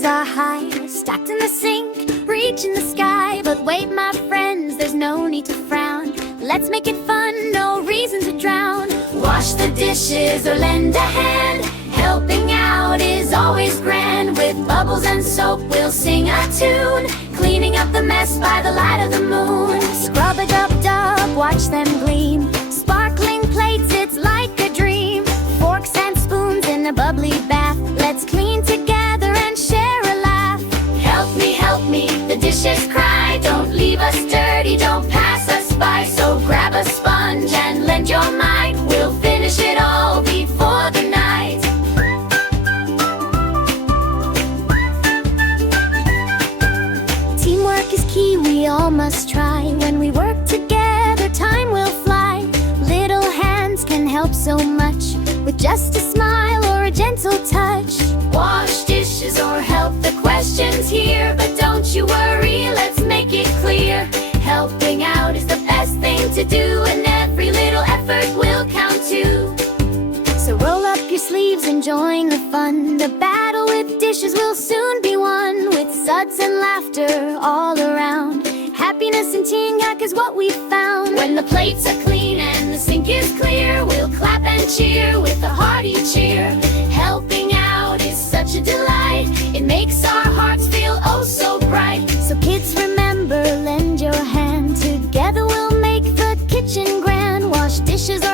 dishes are high, stacked in the sink, reaching the sky. But wait, my friends, there's no need to frown. Let's make it fun, no reason to drown. Wash the dishes or lend a hand. Helping out is always grand. With bubbles and soap, we'll sing a tune, cleaning up the mess by the light of the moon. Scrub a dub-dub, watch them gleam. Sparkling plates, it's like a dream. Forks and spoons in a bubbly bath. Let's clean together and share a laugh. Help me, the dishes cry. Don't leave us dirty, don't pass us by. So grab a sponge and lend your might. We'll finish it all before the night. Teamwork is key, we all must try. When we work together, time will fly. Little hands can help so much, with just a smile or a gentle touch. Wash dishes or help, the question's here. But don't you worry, let's make it clear. Helping out is the best thing to do, and every little effort will count too. So roll up your sleeves and join the fun. The battle with dishes will soon be won, with suds and laughter all around. Happiness and teaming is what we found. When the plates are clean and the sink is clear, we'll clap and cheer with a hearty cheer. Helping out is such a delight. It makes our hearts feel oh so bright. So kids, remember, lend your hand. Together we'll make the kitchen grand. Wash dishes